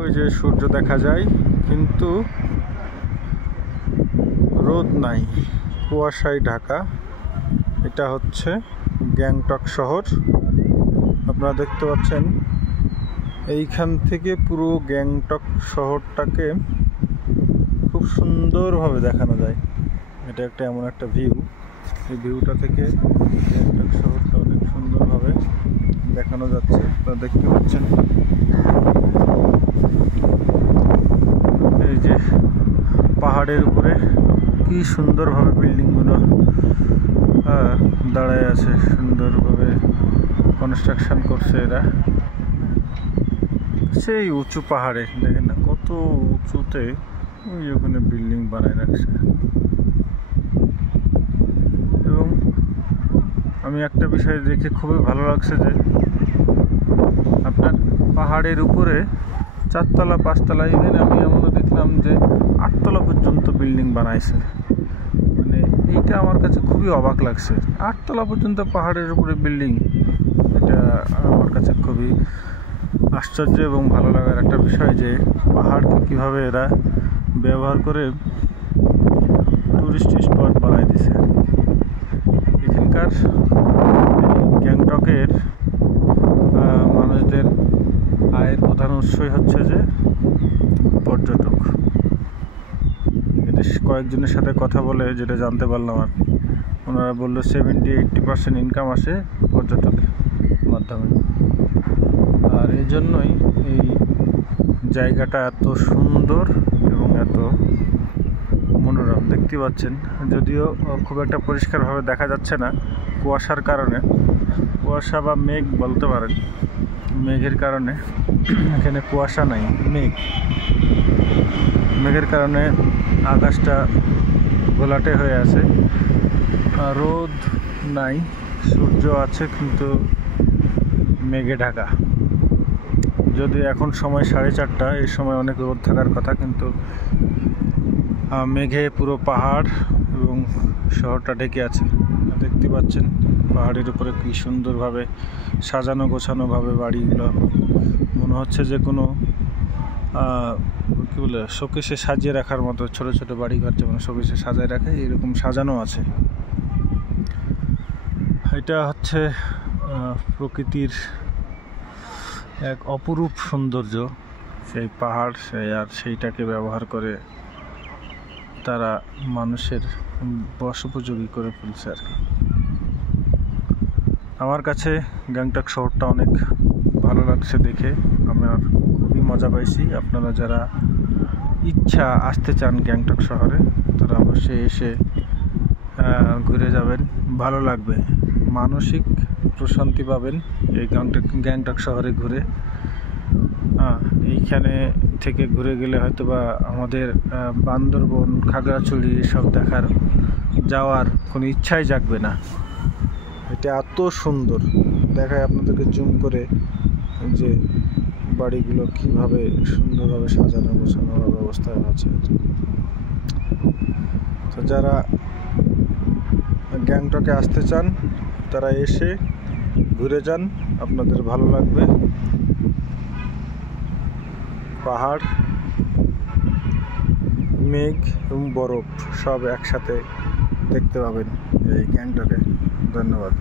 ওই যে সূর্য দেখা যায় কিন্তু রোদ নাই, কুয়াশায় ঢাকা। এটা হচ্ছে গ্যাংটক শহর। আপনারা দেখতে পাচ্ছেন এইখান থেকে পুরো গ্যাংটক শহরটাকে খুব সুন্দরভাবে দেখানো যায়। এটা একটা এমন একটা ভিউ, এই ভিউটা থেকে গ্যাংটক শহরটা অনেক সুন্দরভাবে দেখানো যাচ্ছে। আপনারা দেখতে পাচ্ছেন এই যে পাহাড়ের উপরে কি সুন্দরভাবে বিল্ডিংগুলো দাঁড়ায় আছে, সুন্দরভাবে কনস্ট্রাকশন করছে এরা। সেই উঁচু পাহাড়ে দেখেন না কত উঁচুতে ওই ওখানে বিল্ডিং বানায় রাখছে। এবং আমি একটা বিষয় দেখে খুবই ভালো লাগছে যে আপনার পাহাড়ের উপরে 4 তলা 5 তলা, ইভেন আমি এমনও দেখলাম যে 8 তলা পর্যন্ত বিল্ডিং বানাইছে। মানে এইটা আমার কাছে খুবই অবাক লাগছে, 8 তলা পর্যন্ত পাহাড়ের উপরে বিল্ডিং। এটা আমার কাছে খুবই আশ্চর্য এবং ভালো লাগার একটা বিষয় যে পাহাড়কে কীভাবে এরা ব্যবহার করে টুরিস্ট স্পট বানাই দিছে। এখানকার গ্যাংটকের মানুষদের আয়ের প্রধান উৎসই হচ্ছে যে পর্যটক। এদের কয়েকজনের সাথে কথা বলে যেটা জানতে পারলাম আর কি, ওনারা বললো 70-80% ইনকাম আসে পর্যটকের মাধ্যমে। আর এই জন্যই এই জায়গাটা এত সুন্দর এবং এত মনোরম। দেখতে পাচ্ছেন যদিও খুব একটা পরিষ্কারভাবে দেখা যাচ্ছে না কুয়াশার কারণে, কুয়াশা বা মেঘ বলতে পারেন, মেঘের কারণে এখানে কুয়াশা নাই, মেঘের কারণে আকাশটা ঘোলাটে হয়ে আছে। রোদ নাই, সূর্য আছে কিন্তু মেঘে ঢাকা। যদি এখন সময় 4:30, এই সময় অনেক রোদ থাকার কথা, কিন্তু মেঘে পুরো পাহাড় এবং শহরটা ঢেকে আছে। দেখতে পাচ্ছেন পাহাড়ের উপরে কি সুন্দরভাবে সাজানো গোছানোভাবে বাড়িগুলো, মনে হচ্ছে যে কোনো কী বলে শোকেসে সাজিয়ে রাখার মতো। ছোট ছোট বাড়িঘর যেমন শোকেসে সাজিয়ে রাখে এরকম সাজানো আছে। এটা হচ্ছে প্রকৃতির এক অপরূপ সৌন্দর্য। সেই পাহাড় আর সেইটাকে ব্যবহার করে তারা মানুষের বসোপযোগী করে ফেলছে আর কি। আমার কাছে গ্যাংটক শহরটা অনেক ভালো লাগছে দেখে, আমার খুবই মজা পাইছি। আপনারা যারা ইচ্ছা আসতে চান গ্যাংটক শহরে, তারা অবশ্যই এসে ঘুরে যাবেন, ভালো লাগবে, মানসিক প্রশান্তি পাবেন এই গ্যাংটক শহরে ঘুরে। এইখানে থেকে ঘুরে গেলে হয়তো বা আমাদের বান্দরবন, খাগড়াছড়ি সব যাওয়ার কোনো ইচ্ছাই জাগবে না। এটা এত সুন্দর দেখায় আপনাদেরকে জুম করে যে বাড়িগুলো কীভাবে সুন্দরভাবে সাজানো গোছানোর ব্যবস্থায় আছে। তো যারা গ্যাংটকে আসতে চান তারা এসে ঘুরে যান, আপনাদের ভালো লাগবে। পাহাড়, মেঘ এবং বরফ সব একসাথে দেখতে পাবেন এই গ্যাংটকে। ধন্যবাদ।